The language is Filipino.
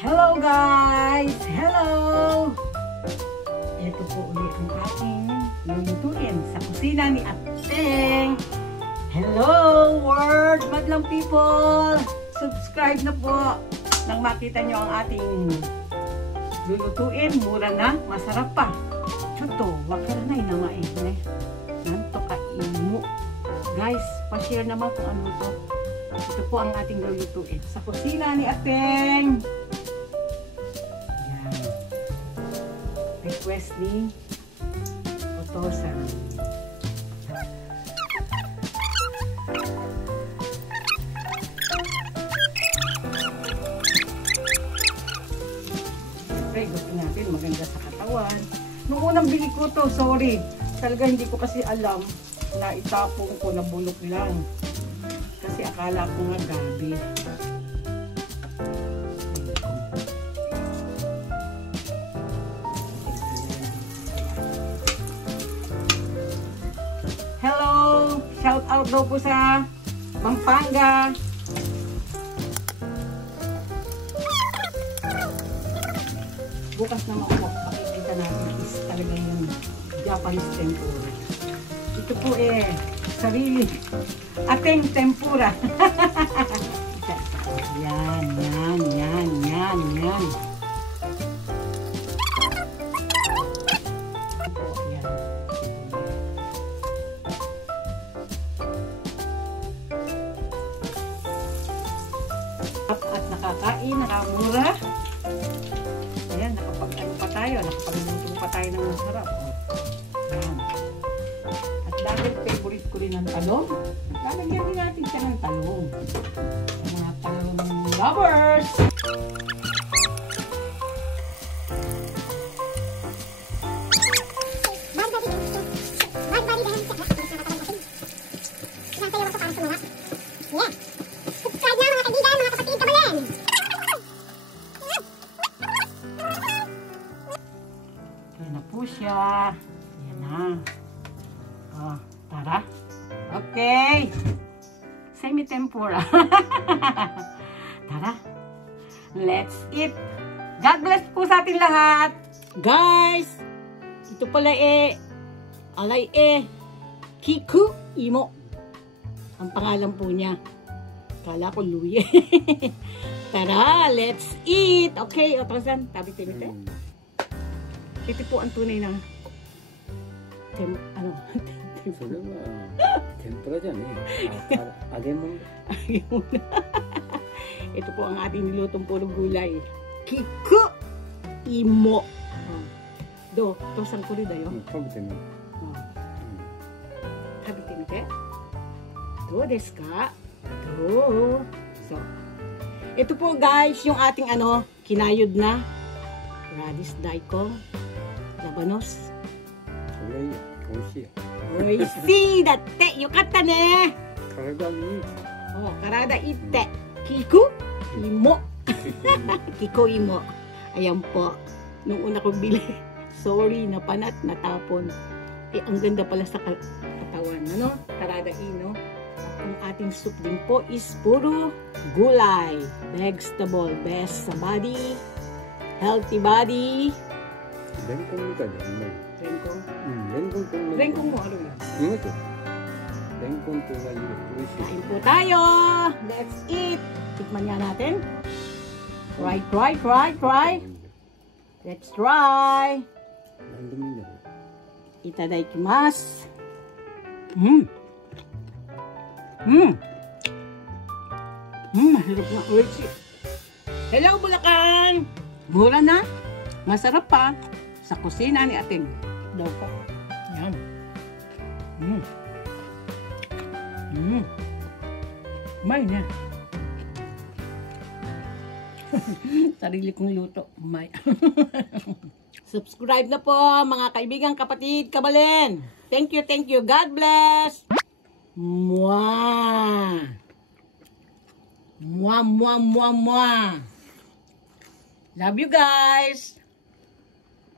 Hello guys! Hello! Ito po ulit ang ating lulutuin sa kusina ni Ateng. Hello world! Madlang people! Subscribe na po nang makita nyo ang ating lulutuin. Mura na, masarap pa. Chuto, wakaranay na maigme. Nanto ka imo. Guys, pa-share naman kung ano ito. Ito po ang ating lulutuin sa kusina ni Ateng. Yan. Request ni Otosan. Siyempre, gusto natin maganda sa katawan. Nung unang bili ko to, sorry. Talaga hindi ko kasi alam na itapong ko na bulok lang. Kasi akala ko nga gabi. Hello! Shout out daw po sa Pampanga. Bukas naman po, makikita natin is talaga yung Japanese tempura. Ito po sarili. Ateng tempura. Yan, yan, yan, yan, yan. At nakakain, nakamura. Ayan, nakapag-ano pa tayo, nakapag-luto pa tayo ng masarap. Ayan. At dahil favorite ko rin ang talong, lalagyan din natin siya ng talong. Mga talong lovers! Ayan na po siya. Ayan na. Oh, tara. Okay. Semi-tempura. Tara. Let's eat. God bless po sa ating lahat. Guys, ito pala alay Kiku Imo. Ang pangalan po niya. Kala ko Louie. Tara, let's eat. Okay, Otosan, tabi-tabi. Ito po ang tunay na tempura dyan agemon. Ito po ang ating nilutong puro gulay. Kiku Imo. Do, tosan ko rin dayo. Tabi-tabi. Do desu ka? Do. So, ito po guys, yung ating kinayod na radish daikon, labanos. Oishii datte, yokatta ne. Karada ni. Oh, karada itte. Kiku Imo. Kiku Imo. Ayan po. Nung una kong bili, sorry, napanat, natapon. Ang ganda pala sa katawan. Karada ino. Ang ating soup din po is puro gulay. Vegetable. Best sa body. Healthy body. Renkong mo ka dyan. Renkong? Renkong po. Renkong mo, ano yun? Yung ito. Renkong po nga yun. Kain po tayo! Let's eat! Tikman nga natin. Try. Let's try! Itadakimasu. Mahirap na ulit. Hello, Bulacan! Mura na. Masarap pa. Sa kusina ni Ateng. Daw po. Yan. May na. Sarili kong luto. May. Subscribe na po mga kaibigan, kapatid, kabalin. Thank you. God bless. Mwah. Mwah. Love you guys.